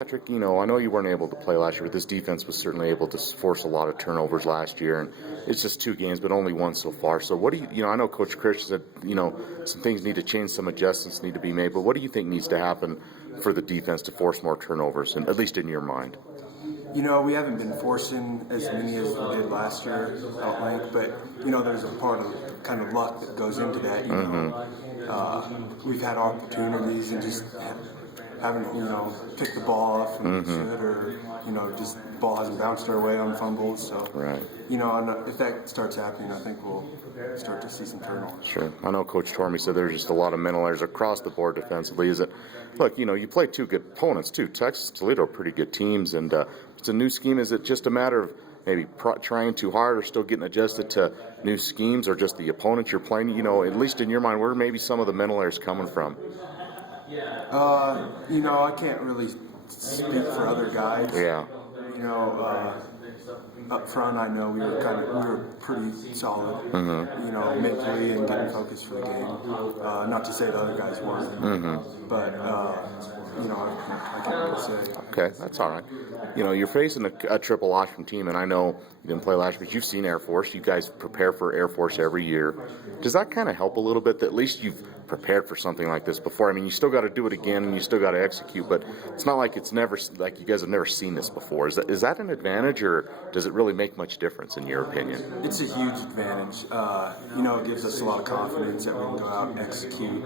Patrick, I know you weren't able to play last year, but this defense was certainly able to force a lot of turnovers last year, and it's just 2 games, but only one so far. So what do I know Coach Chris said, some things need to change, some adjustments need to be made, but what do you think needs to happen for the defense to force more turnovers, and at least in your mind? We haven't been forcing as many as we did last year, I don't think, but, there's a part of kind of luck that goes into that, We've had opportunities and just haven't, picked the ball off when we should, or, just the ball hasn't bounced our way on fumbles. So, right. If that starts happening, I think we'll start to see some turnovers. Sure. I know Coach Tormey said there's just a lot of mental errors across the board defensively. Look, you play two good opponents, too. Texas, Toledo are pretty good teams, and it's a new scheme. Is it just a matter of maybe trying too hard or still getting adjusted to new schemes, or just the opponent you're playing? At least in your mind, where maybe some of the mental errors coming from? I can't really speak for other guys. Yeah. Up front, I know we were pretty solid, mentally and getting focused for the game. Not to say the other guys weren't, but I can't really say. Okay, that's all right. You're facing a triple option team, and I know you didn't play last year, but you've seen Air Force. You guys prepare for Air Force every year. Does that kind of help a little bit that at least you've prepared for something like this before? I mean, you still got to do it again, and you still got to execute, but it's not like it's never like you guys have never seen this before. Is that an advantage, or does it really make much difference in your opinion? It's a huge advantage. It gives us a lot of confidence that we can go out and execute.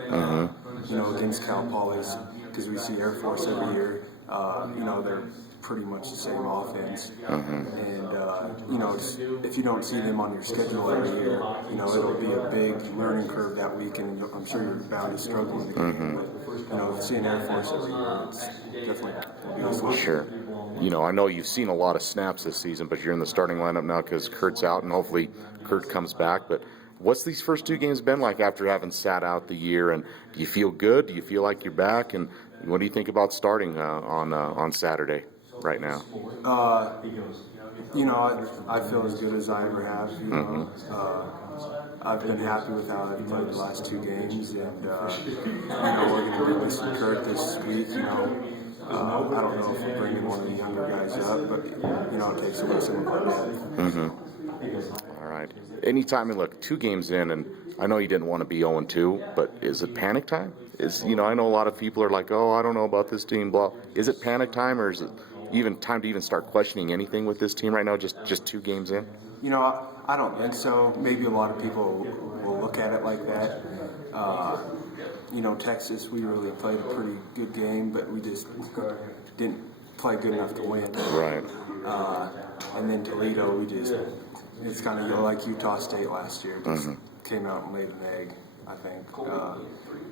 Against Cal Polys, because we see Air Force every year. They're pretty much the same offense. And, if you don't see them on your schedule every year, it'll be a big learning curve that week, and I'm sure you're bound to struggle in the game. But, seeing Air Force every year, it's definitely will be a Sure. I know you've seen a lot of snaps this season, but you're in the starting lineup now because Kurt's out, and hopefully Kurt comes back. But what's these first 2 games been like after having sat out the year? And do you feel good? Do you feel like you're back? And what do you think about starting on Saturday right now? I feel as good as I ever have. I've been happy with how I've played the last 2 games, and we're going to be missing Kurt this week. I don't know if we're bringing one of the younger guys up, but it takes away some of our depth. All right. Anytime, look, 2 games in, and I know you didn't want to be 0-2, but is it panic time? I know a lot of people are like, oh, I don't know about this team, blah. Is it panic time, or is it even time to even start questioning anything with this team right now, just 2 games in? I don't think so. Maybe a lot of people will look at it like that. Texas, we really played a pretty good game, but we just didn't play good enough to win. Right. And then Toledo, it's kind of like Utah State last year. Just came out and laid an egg, I think.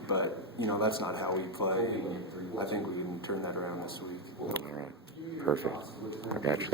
But, that's not how we play. And I think we can turn that around this week. All right. Perfect. I got you. Thanks.